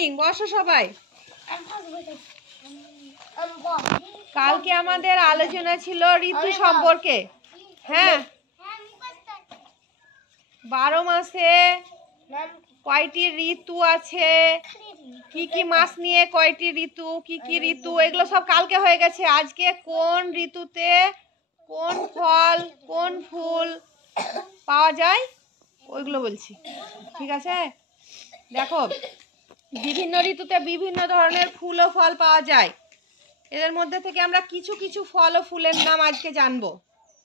Morning, বসো সবাই। কালকে আমাদের আলোচনা ছিল ঋতু সম্পর্কে। হ্যাঁ, 12 মাসে কয়টি ঋতু আছে, কি কি মাস নিয়ে কয়টি ঋতু, কি কি ঋতু, এগুলো সব কালকে হয়ে গেছে। আজকে কোন ঋতুতে কোন ফল কোন ফুল পাওয়া যায় ওইগুলো বলছি, ঠিক আছে? দেখো, বিভিন্ন ঋতুতে বিভিন্ন ধরনের ফুল ও ফল পাওয়া যায়। এদের মধ্যে থেকে আমরা কিছু কিছু ফল ও ফুলের নাম আজকে জানবো।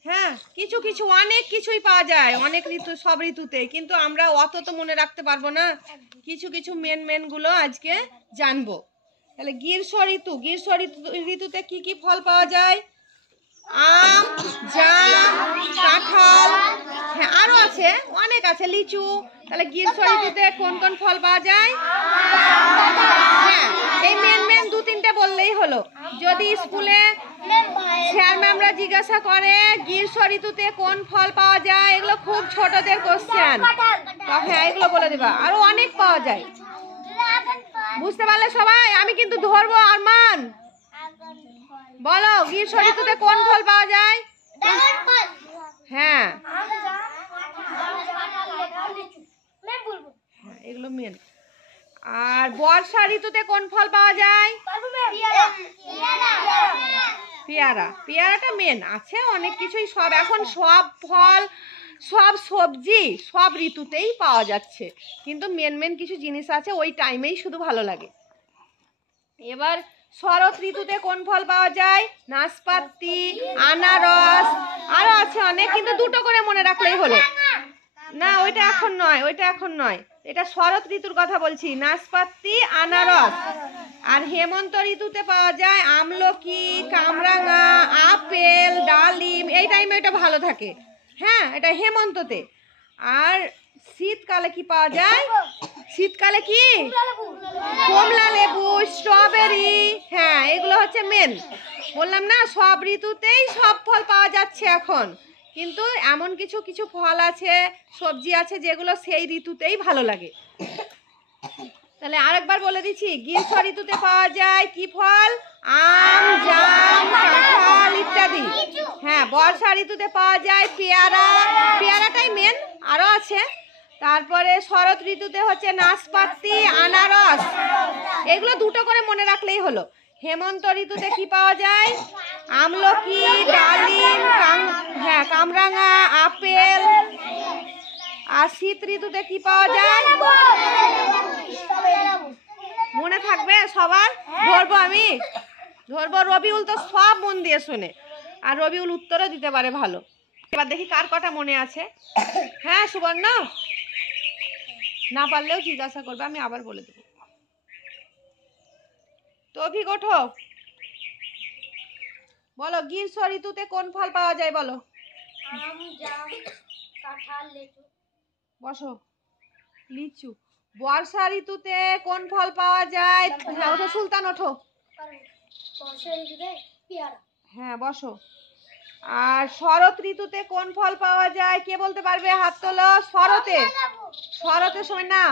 হ্যাঁ, কিছু কিছু অনেক কিছুই পাওয়া যায় অনেক ঋতু, সব ঋতুতে, কিন্তু আমরা অত তো মনে রাখতে পারবো না। কিছু কিছু মেন গুলো আজকে জানবো। তাহলে গ্রীষ্ম ঋতুতে কি কি ফল পাওয়া যায়? আম, জাম, কাঁঠাল, হ্যাঁ আরো আছে, অনেক আছে, লিচু। তাহলে গ্রীষ্ম ঋতুতে কোন কোন ফল পাওয়া যায়? হ্যাঁ, এই মেন 2-3টে বললেই হলো। যদি স্কুলে স্যার ম্যামরা জিজ্ঞাসা করে গ্রীষ্ম ঋতুতে কোন ফল পাওয়া যায়, এগুলো খুব ছোটদের কোশ্চেন, হ্যাঁ এগুলো বলে দিবা। আরো অনেক পাওয়া যায়, বুঝতে পারলে সবাই? আমি কিন্তু ধরবো। আরমান, বলো গ্রীষ্ম ঋতুতে কোন ফল পাওয়া যায়? হ্যাঁ, এগুলো মেন। আর বর্ষা ঋতুতে কোন ফল পাওয়া যায়? পেয়ারা। পেয়ারাটা মেন। আছে অনেক কিছুই, সব এখন সব ফল সব সবজি সব ঋতুতেই পাওয়া যাচ্ছে, কিন্তু মেন কিছু জিনিস আছে ওই টাইমেই শুধু ভালো লাগে। এবার শরৎ ঋতুতে কোন ফল পাওয়া যায়? নাশপাতি, আনারস, আরো আছে অনেক, কিন্তু দুটো করে মনে রাখলেই হলো। না, ওইটা এখন নয়, এটা শরৎ ঋতুর কথা বলছি। নাশপাতি, আনারস। আর হেমন্ত ঋতুতে পাওয়া যায় আমলকি, কামরাঙা, আপেল, ডালিম। এই টাইমে এটা ভালো থাকে। হ্যাঁ, এটা হেমন্ততে। আর শীতকালে কি পাওয়া যায়? শীতকালে কি? কমলা লেবু, স্ট্রবেরি। হ্যাঁ, এগুলো হচ্ছে মেন। বললাম না, সব ঋতুতেই সব ফল পাওয়া যাচ্ছে এখন, কিন্তু এমন কিছু কিছু ফল আছে, সবজি আছে, যেগুলো সেই ঋতুতেই ভালো লাগে। তাহলে আরেকবার বলে দিচ্ছি, গ্রীষ্ম ঋতুতে পাওয়া যায় কি ফল? আম, জাম, কাঁঠাল ইত্যাদি। হ্যাঁ, বর্ষা ঋতুতে পাওয়া যায় পেয়ারা। পেয়ারাটাই মেন, আরো আছে। তারপরে শরৎ ঋতুতে হচ্ছে নাশপাতি, আনারস। এগুলো দুটো করে মনে রাখলেই হলো। হেমন্ত ঋতুতে কি পাওয়া যায়? আমলকি, ডালিম, হ্যাঁ কামরাঙা, আপেল। আর শীত ঋতুতে কি পাওয়া যায়? মনে থাকবে সবার? ধরবো, আমি ধরবো। রবিউল তো সব মন দিয়ে শোনে, আর রবিউল উত্তরও দিতে পারে ভালো। এবার দেখি কার কটা মনে আছে। হ্যাঁ সুবর্ণ, না পারলেও জিজ্ঞাসা করবে, আমি আবার বলে দেবো। তৌফিক ওঠো, বলো গ্রীষ্ম ঋতুতে কোন ফল পাওয়া যায়? বলো। আম, জাম, কাঁঠাল, লিচু। বসো। লিচু। বর্ষা ঋতুতে কোন ফল পাওয়া যায়? হ্যাঁ ওঠো সুলতান, ওঠো। বর্ষা ঋতুতে পেয়ারা। হ্যাঁ বসো। আর শরৎ ঋতুতে কোন ফল পাওয়া যায়? কে বলতে পারবে? হাত তোলো। শরতের সময় না,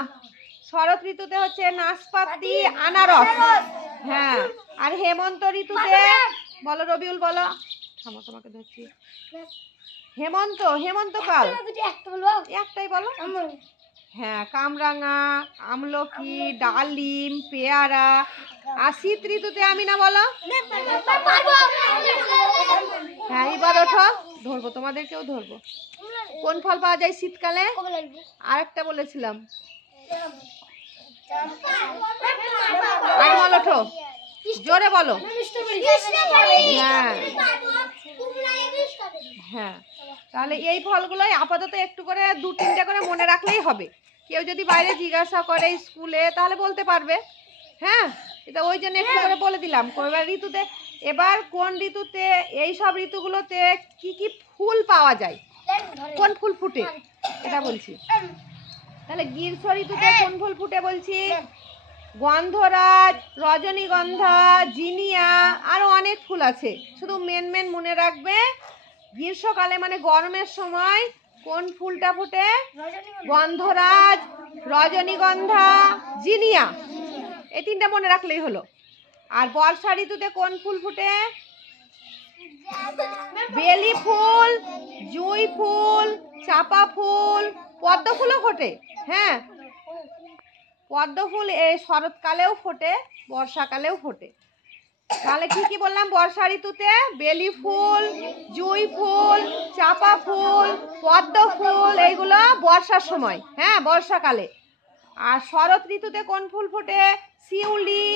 শরৎ ঋতুতে হচ্ছে নাশপাতি, আনারস। হ্যাঁ, আর হেমন্ত ঋতুতে বলো রবিউল, বলো। থামো, তোমাকে ধরছি। হেমন্তকাল একটাই বলো। হ্যাঁ, কামরাঙা, আমলকি, ডালিম, পেয়ারা। আর শীত ঋতুতে আমি না বলো। হ্যাঁ, এবার ওঠো, ধরবো, তোমাদেরকেও ধরবো। কোন ফল পাওয়া যায় শীতকালে? আরেকটা বলেছিলাম, আর বলো, ওঠো জোরে বলো। হ্যাঁ হ্যাঁ, তাহলে এই ফলগুলোই আপাতত একটু করে 2-3টে করে মনে রাখলেই হবে। কেউ যদি বাইরে জিজ্ঞাসা করে স্কুলে, তাহলে বলতে পারবে। হ্যাঁ, এটা ওই জন্য একটু করে বলে দিলাম। এবার ঋতুতে, এবার কোন ঋতুতে, এই সব ঋতুগুলোতে কি কি ফুল পাওয়া যায়, কোন ফুল ফুটে, এটা বলছি। তাহলে গ্রীষ্ম ঋতুতে কোন ফুল ফুটে বলছি? গন্ধরাজ, রজনীগন্ধা, জিনিয়া, আরো অনেক ফুল আছে। শুধু মেন মনে রাখবে, গ্রীষ্মকালে মানে গরমের সময় কোন ফুলটা ফুটে? গন্ধরাজ, রজনীগন্ধা, জিনিয়া। এই তিনটা মনে রাখলেই হলো। আর বর্ষা ঋতুতে কোন ফুল ফুটে? বেলি ফুল, জুঁই ফুল, চাপা ফুল, পদ্ম ফুলও ফোটে। হ্যাঁ, পদ্ম ফুল এই শরৎকালেও ফোটে, বর্ষাকালেও ফোটে। তাহলে কি কি বললাম? বর্ষা ঋতুতে বেলি ফুল, জুঁই ফুল, চাপা ফুল, পদ্ম ফুল, এইগুলো বর্ষার সময়, হ্যাঁ, বর্ষাকালে। আর শরৎ ঋতুতে কোন ফুল ফোটে? শিউলি,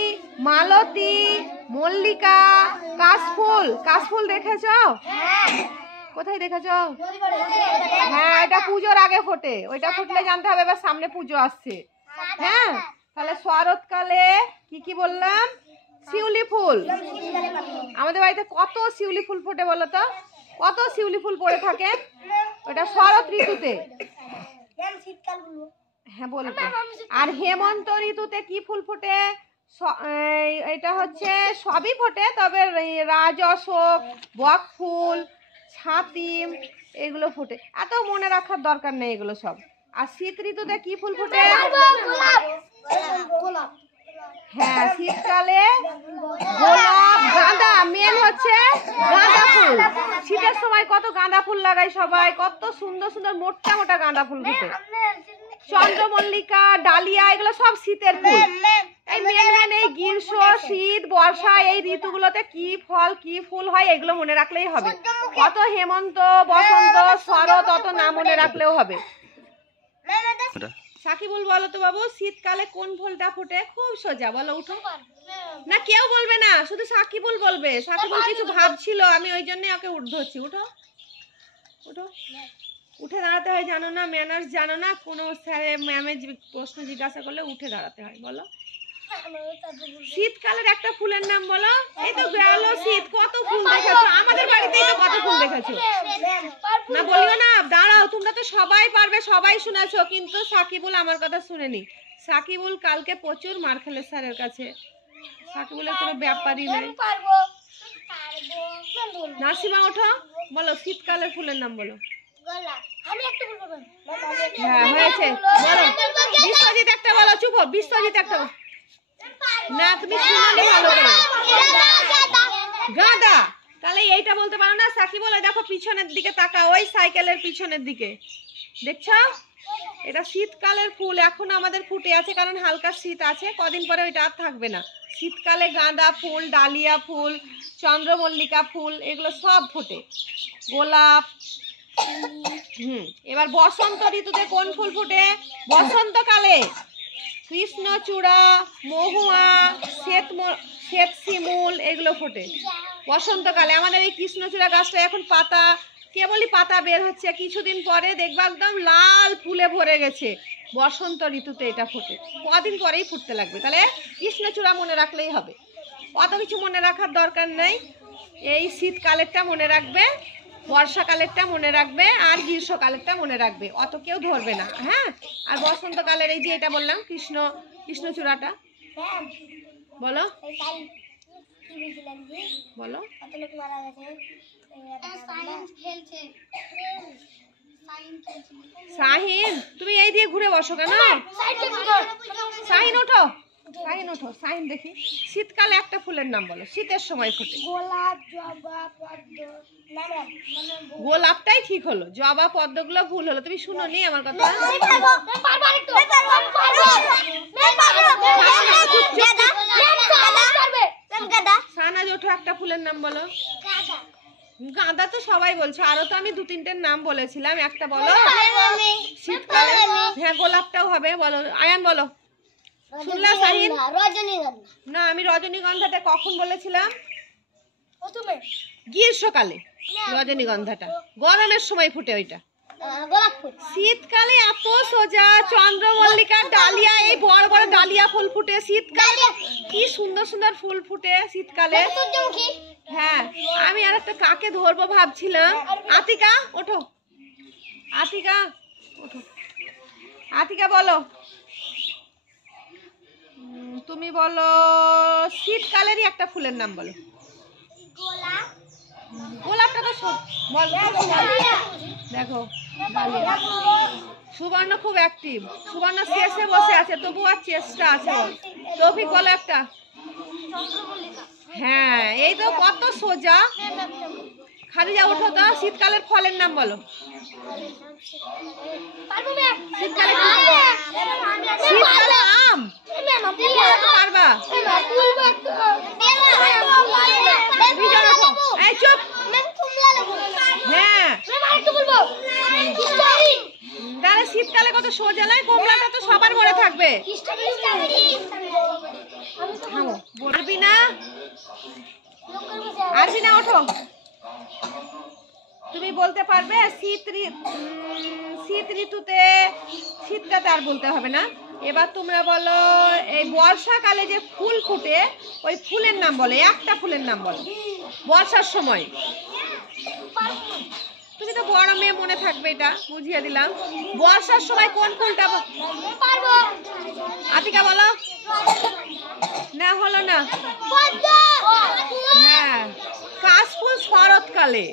মালতী, মল্লিকা, কাশফুল। কাশফুল দেখেছো? কোথায় দেখেছো? হ্যাঁ, এটা পুজোর আগে ফোটে, ওইটা ফুটলে জানতে হবে এবার সামনে পুজো আসছে। হ্যাঁ, তাহলে শরৎকালে কি কি বললাম? শিউলি ফুল। আমাদের বাড়িতে কত শিউলি ফুল ফোটে বলো তো? কত শিউলি ফুল পড়ে থাকে? ওটা শরৎ ঋতুতে। হ্যাঁ বলবো। আর হেমন্ত ঋতুতে কি ফুল ফোটে? এটা হচ্ছে সবই ফোটে, তবে রাজঅশোক, বক ফুল, ছাতিম, এগুলো ফোটে। এত মনে রাখার দরকার নেই এগুলো সব। আর শীত ঋতুতে কি ফুল ফোটে? হ্যাঁ, শীতকালে গোলাপ, গাঁদা, মেন হচ্ছে গাঁদা ফুল। শীতের সময় কত গাঁদা ফুল লাগায় সবাই, কত সুন্দর সুন্দর মোটা মোটা গাঁদা ফুল ফোটে। চন্দ্রমল্লিকা, ডালিয়া, এগুলো সব শীতের ফুল। এই মেন এই গ্রীষ্ম, শীত, বর্ষা এই ঋতুগুলোতে কি ফল কি ফুল হয় এগুলো মনে রাখলেই হবে। কত হেমন্ত, বসন্ত, শরৎ অত না মনে রাখলেও হবে। সাকিবুল বলো তো বাবু, শীতকালে কোন ফুলটা ফোটে? খুব সোজা, বলো, উঠো। না, কেউ বলবে না, শুধু সাকিবুল বলবে। সাকিবুল কিছু ভাবছিল, আমি ওই জন্য ওকে ধরছি। উঠো, উঠো, উঠে দাঁড়াতে হয় জানো না? ম্যানার্স জানো না? কোনো স্যারে ম্যামে প্রশ্ন জিজ্ঞাসা করলে উঠে দাঁড়াতে হয়। বলো, শীতকালের একটা ফুলের নাম বলো। এই তো গেল শীত, কত ফুল দেখেছো আমাদের বাড়িতেই তো, কত ফুল দেখেছো। না বলিও না, দাঁড়াও, তোমরা তো সবাই পারবে, সবাই শুনেছো, কিন্তু সাকিবুল আমার কথা শুনেনি। সাকিবুল কালকে প্রচুর মার খেলে স্যারের কাছে। সাকিবুলের কোনো ব্যাপারই নেই। নাসিমা ওঠো, বলো শীতকালের ফুলের নাম বলো। হ্যাঁ, হয়েছে, বলো। বিশ্বজিৎ একটা বলো। চুপ, বিশ্বজিৎ একটা। না, তুমি শুনোনি ভালো করে। গাঁদা। তাহলে এইটা বলতে পারো না? সাকিবুল দেখো পিছনের দিকে তাকা, ওই সাইকেলের পিছনের দিকে, দেখছো? এটা শীতকালের ফুল, এখন আমাদের ফুটে আছে কারণ হালকা শীত আছে, কদিন পরে ওইটা আর থাকবে না। শীতকালে গাঁদা ফুল, ডালিয়া ফুল, চন্দ্রমল্লিকা ফুল, এগুলো সব ফোটে। গোলাপ। এবার বসন্ত ঋতুতে কোন ফুল ফোটে? বসন্তকালে কৃষ্ণচূড়া, মহুয়া, শ্বেত শিমুল, এগুলো ফোটে বসন্তকালে। আমাদের এই কৃষ্ণচূড়া গাছটা এখন পাতা, কেবলই পাতা বের হচ্ছে, কিছুদিন পরে দেখবা একদম লাল ফুলে ভরে গেছে। বসন্ত ঋতুতে এটা ফোটে, কদিন পরেই ফুটতে লাগবে। তাহলে কৃষ্ণচূড়া মনে রাখলেই হবে, অত কিছু মনে রাখার দরকার নেই। এই শীতকালেরটা মনে রাখবে, বর্ষাকালেরটা মনে রাখবে, আর গ্রীষ্মকালেরটা মনে রাখবে, অত কেউ ধরবে না। হ্যাঁ, আর বসন্তকালের এই যে এটা বললাম কৃষ্ণচূড়াটা বলো, বলো। শাহিন, তুমি এই দিয়ে ঘুরে বসো কেন? শাহিন ওঠো, শাহিন ওঠো। শাহিন দেখি, শীতকালে একটা ফুলের নাম বলো, শীতের সময় ফোটে। গোলাপ, জবা, পদ্ম। গোলাপটাই ঠিক হলো, জবা পদ্মগুলো ভুল হলো। তুমি শুনোনি আমার কথা? সানাজ ওঠো, একটা ফুলের নাম বলো। গাঁদা তো সবাই বলছো, আরো তো আমি 2-3টের নাম বলেছিলাম, একটা বলো। শীতকালে হ্যাঁ, গোলাপটাও হবে, বলো। আয়ান বলো। শুনলা শাহিন? না, আমি রজনীগন্ধাটা কখন বলেছিলাম? গ্রীষ্মকালে রজনীগন্ধাটা, গরমের সময় ফুটে ওইটা। শীতকালে এত সোজা, চন্দ্রমল্লিকা, ডালিয়া, এই বড় বড় ডালিয়া ফুল ফুটে শীতকালে। কি সুন্দর সুন্দর ফুল ফুটে শীতকালে। হ্যাঁ, আমি আর একটা কাকে ধরবো ভাবছিলাম। আতিকা ওঠো, আতিকা ওঠো। আতিকা বলো, তুমি বলো শীতকালেরই একটা ফুলের নাম বলো। গোলাপটা তো বল, দেখো সুবর্ণ খুব অ্যাক্টিভ। সুবর্ণ শেষে বসে আছে, তবু আর চেষ্টা আছে। তৌফিক বলো একটা। হ্যাঁ, এই তো কত সোজা। খাদিজা ওঠো তো, শীতকালের ফলের নাম বলো। শীতকালে শীতকালে আম পারবা? বিজন ওঠো। এই চুপ। হ্যাঁ, তাহলে শীতকালে কত সোজা নয়? কমলাটা তো সবার মনে থাকবে। আরবিনা, আরবিনা ওঠো। তুমি বলতে পারবে শীত ঋতুতে, শীতটা তার বলতে হবে না। এবার তোমরা বলো এই বর্ষাকালে যে ফুল ফুটে ওই ফুলের নাম বলো, একটা ফুলের নাম বলো বর্ষার সময়। তুমি তো বড় মেয়ে, মনে থাকবে, এটা বুঝিয়ে দিলাম। বর্ষার সময় কোন ফুলটা? আতিকা বলো। না হলো না। হ্যাঁ, কাশফুল শরৎকালে,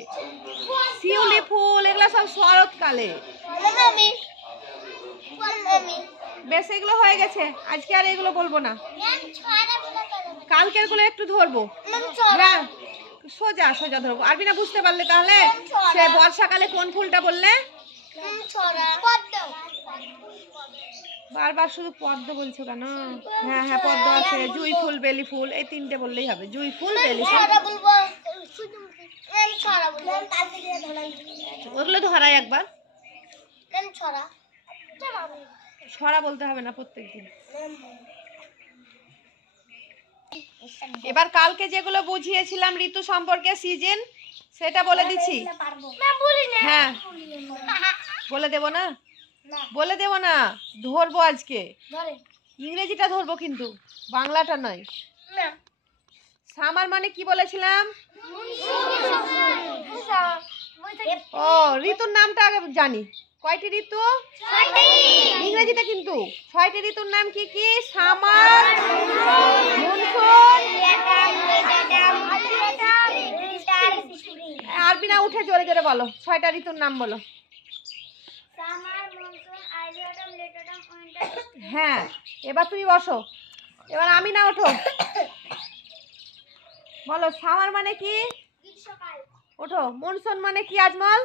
শিউলি ফুল এগুলো সব শরৎকালে। বেশ, এগুলো হয়ে গেছে, আজকে আর এগুলো বলবো না। কালকের গুলো একটু ধরবো। হ্যাঁ, সোজা সোজা ধরবো। আরবিনা বুঝতে পারলে তাহলে? সে বর্ষাকালে কোন ফুলটা বললে? বারবার শুধু পদ্ম বলছো কেন? হ্যাঁ হ্যাঁ, পদ্ম আছে, জুঁই ফুল, বেলি ফুল, এই তিনটে বললেই হবে। জুঁই ফুল, বেলি ফুল, ওগুলো ধরাই একবার। ছড়া বলতে হবে না প্রত্যেকদিন। এবার কালকে যেগুলো বুঝিয়েছিলাম ঋতু সম্পর্কে, সিজন, সেটা বলে দিচ্ছি। হ্যাঁ, বলে দেব না, বলে দেব না, ধরবো আজকে। ইংরেজিটা ধরবো কিন্তু বাংলাটা নয়। সামার মানে কি বলেছিলাম? ও, ঋতুর নামটা আগে জানি। কয়টি ঋতু? ইংরেজিতে কিন্তু 6টি ঋতুর নাম কি কি? Summer, monsoon. আরবিনা উঠে জোরে জোরে বলো, 6টা ঋতুর নাম বলো। হ্যাঁ, এবার তুমি বসো। এবার আমি না ওঠো, বলো সামার মানে কি? ওঠো। মনসুন মানে কি আজমল?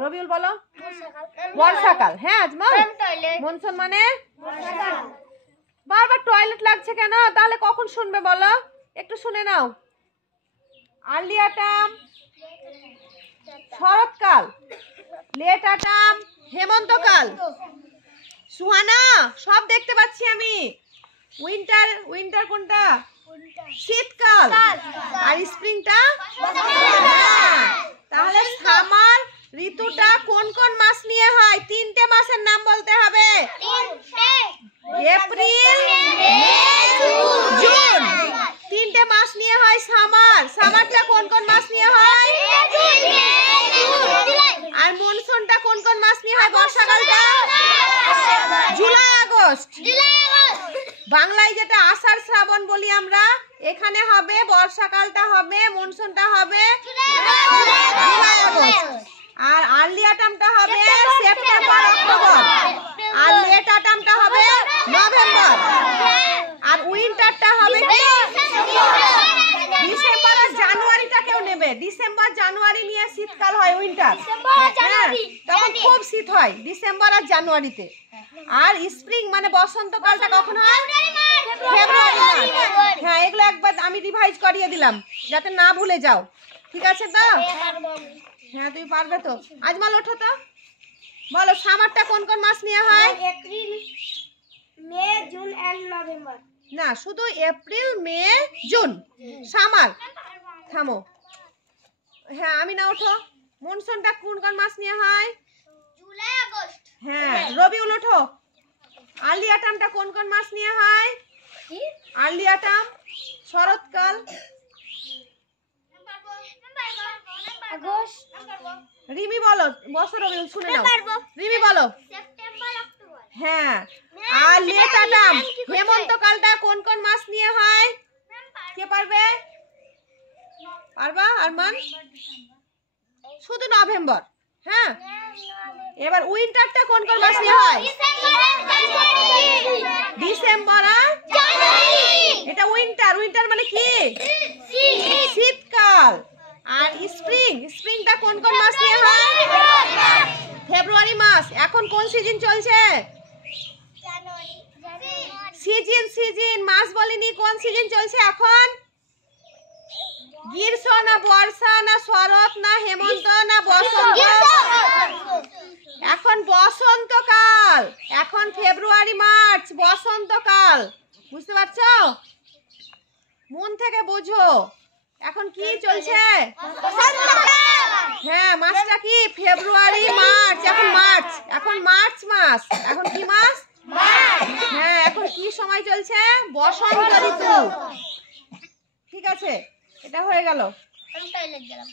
রবিউল বলো। বর্ষাকাল। হ্যাঁ আজমল, মনসুন মানে? বারবার টয়লেট লাগছে কেন? তাহলে কখন শুনবে বলো, একটু শুনে নাও। আর্লি অটাম শরৎকাল, লেট অটাম হেমন্তকাল। সুহানা, সব দেখতে পাচ্ছি আমি। উইন্টার, উইন্টার কোনটা? শীতকাল। আর স্প্রিংটা? তাহলে সামার ঋতুটা কোন কোন মাস নিয়ে হয়? 3টে মাসের নাম বলতে হবে। April, May, June. 3টে মাস নিয়ে হয় সামার। সামারটা কোন কোন মাস নিয়ে হয়? আর মনসুনটা কোন কোন মাস নিয়ে হয়? বর্ষাকালটা জুলাই আগস্ট। বাংলায় যেটা আষাঢ় শ্রাবণ বলি আমরা, এখানে হবে বর্ষাকালটা হবে, মনসুনটা হবে জুলাই আগস্ট। আর আর্লি অটামটা হবে সেপ্টেম্বর অক্টোবর। আর লেট অটামটা হবে নভেম্বর। আর উইন্টারটা হবে ডিসেম্বর আর জানুয়ারিটা কেউ নেবে। ডিসেম্বর জানুয়ারি নিয়ে শীতকাল হয়, উইন্টার। হ্যাঁ, তখন খুব শীত হয় ডিসেম্বর আর জানুয়ারিতে। আর স্প্রিং মানে বসন্তকালটা কখন হয়? ফেব্রুয়ারি মাস। হ্যাঁ, এগুলো একবার আমি রিভাইজ করিয়ে দিলাম যাতে না ভুলে যাও। ঠিক আছে তো? হ্যাঁ, তুমি পারবে তো। আজমল ওঠো তো, বলো সামারটা কোন কোন মাস নিয়ে হয়? April, May, June and November. না, শুধু এপ্রিল, মে, জুন সামার। থামো। হ্যাঁ, আমি না ওঠো। মনসুনটা কোন কোন মাস নিয়ে হয়? July August. হ্যাঁ, রবিউল ওঠো। আর্লি অটামটা কোন কোন মাস নিয়ে হয়? আর্লি অটাম শরৎকাল। আগস্ট। রিমি বলো, বসো রবিউল শুনে নাও। রিমি বলো। September October. হ্যাঁ, আর লেট অটাম হেমন্তকালটা কোন কোন মাস নিয়ে হয়? কে পারবে? পারবা আরমান? শুধু নভেম্বর। হ্যাঁ, এবার উইন্টারটা কোন কোন মাসে হয়? ডিসেম্বর আর এটা উইন্টার। উইন্টার মানে কি? শীতকাল। আর স্প্রিংটা কোন কোন মাস নিয়ে হয়? ফেব্রুয়ারি মাস। এখন কোন সিজন চলছে? সিজন মাস বলিনি, কোন সিজন চলছে এখন? গ্রীষ্ম না বর্ষা না শরৎ না হেমন্ত না বসন্ত? এখন বসন্তকাল। এখন ফেব্রুয়ারি মার্চ বসন্তকাল। বুঝতে পারছো? মন থেকে বোঝো। এখন কি চলছে? হ্যাঁ, মাসটা কি? February March. এখন মার্চ মাস। এখন কি মাস? হ্যাঁ, এখন কি সময় চলছে? বসন্ত ঋতু। ঠিক আছে, এটা হয়ে গেল। আমি টয়লেট গেলাম।